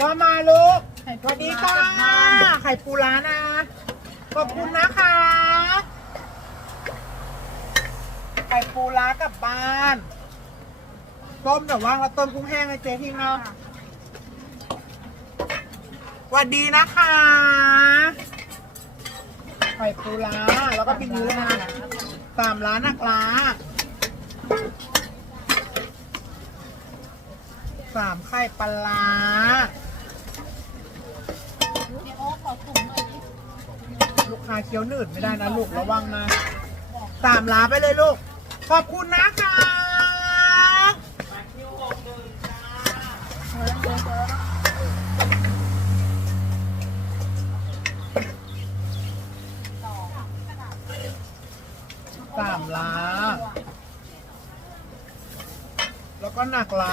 ว่ามาลูกสวัสดีค่ะ ไข่ปูร้านะ ขอบคุณนะคะ ไข่ปูร้ากลับบ้าน ต้มแต่ว่างแล้วต้มกุ้งแห้งให้เจ๊ที่เนาะสวัสดีนะคะ ไข่ปูร้าแล้วก็พินิ้วนะสามร้านนักล้าสามไข่ปลาร้า เดี๋ยวโอ้ขอถุงหน่อยดิ ลูกค้าเคี้ยวหนืดไม่ได้นะลูกระวังนะสามลาไปเลยลูก ขอบคุณนะคะสามล้าแล้วก็หนักล้า